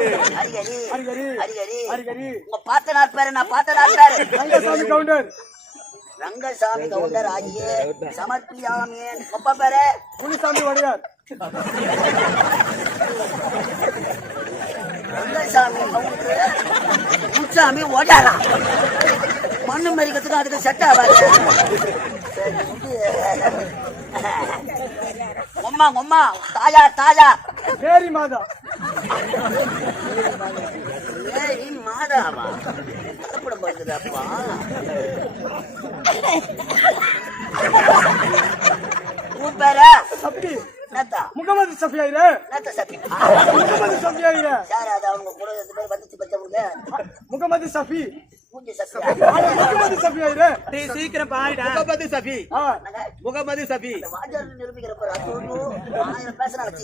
ஹரிஹரி ஹரிஹரி ஹரிஹரி ஹரிஹரி உங்க பாத்தனார் பேரு நான் பாத்தனார் பேரு ரங்கசாமி கவுண்டர் ரங்கசாமி கவுண்டர் ஆகிய சமர்ப்பியாமேன் அப்பா பேரு முனிசாமி வடையார் ரங்கசாமி கவுண்டர் முனிசாமி ஓடாரா மண்ணு மெரிக்கிறதுக்கு அதுக்கு செட் ஆகாது அம்மா அம்மா தாயா தாயா மேரி மாதா மேரி மாதாவா கலப்படம் பண்ணுதாப்பா உன் பேர சஃபி நேத்தா முகமது சஃபி ஆயிரே நேத்தா சப்பி முகமது சஃபி ஆயிரே யார் அது அவங்க கூட 2 பேர் வந்துச்சு பச்சவங்க முகமது சஃபி மூஞ்சி சப்பியா முகமது சஃபி ஆயிரே டேய் சீக்கிரம் பாருடா முகமது சஃபி முகமது சஃபி வாஜர் நிரூபிக்கிற போற அது 1000 பேசறாங்க